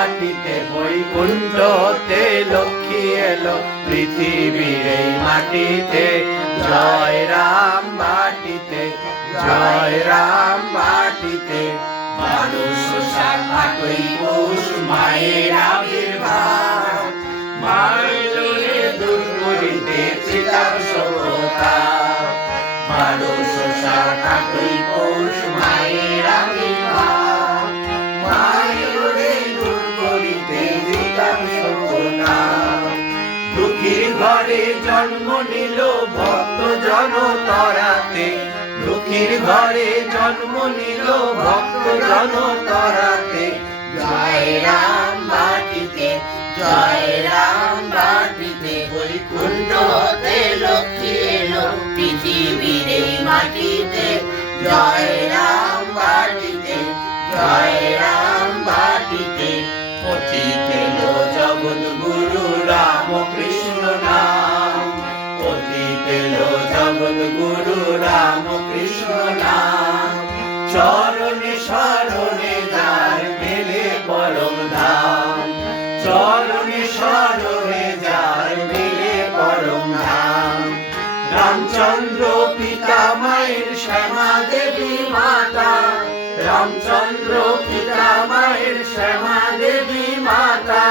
মাটিতে বৈকুণ্ঠতে লক্ষ্মী এলো পৃথিবীর এই মাটিতে। জয় রাম মাটিতে, জয় রাম মাটিতে। মানুষ আটই পৌষ মায়ের আবির্ভাব, মায়ের দূর করিতে চিতার সভ্যতা। মানুষ আটই পৌষ মায়ের আবির্ভাব, দুঃখীর ঘরে জন্ম নিল ভক্ত জনতরাতে। দুঃখীর ঘরে জন্ম নিল ভক্ত জনতরাতে। জয় রাম মাটিতে, জয় রাম মাটিতে। বৈকুণ্ঠ হতে লক্ষ্মী এলো পৃথিবীর এই মাটিতে। জয় রাম মাটিতে, জয় রাম মাটিতে। পতিত এলো জগৎ গুরু রামকৃষ্ণ নাম, পতিত এলো জগৎ গুরু রামকৃষ্ণ নাম। চরণে শরণে যার মেলে পরম ধাম, চরণে শরণে যার মেলে পরম ধাম। রামচন্দ্র পিতা মায়ের শ্যামা দেবী মাতা, রামচন্দ্র পিতা মায়ের শ্যামা দেবী মাতা।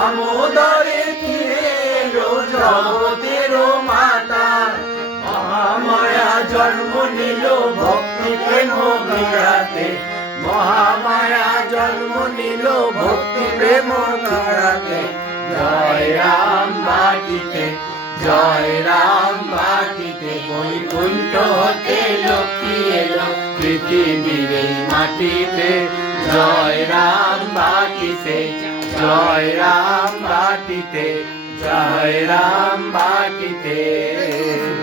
আমোদরে ফিরে এলো জগতের মাতা, মহামায়া জন্ম নিল ভক্তি প্রেম বিরাতে। মহামায়া জন্ম নিল ভক্তি প্রেম বিরাতে। জয় রাম মাটিতে, জয় রাম মাটিতে। বৈকুণ্ঠ হতে লক্ষ্মী এলো পৃথিবীর এই মাটিতে। জয় রাম মাটিতে, জয় রাম মাটিতে, জয় রাম মাটিতে।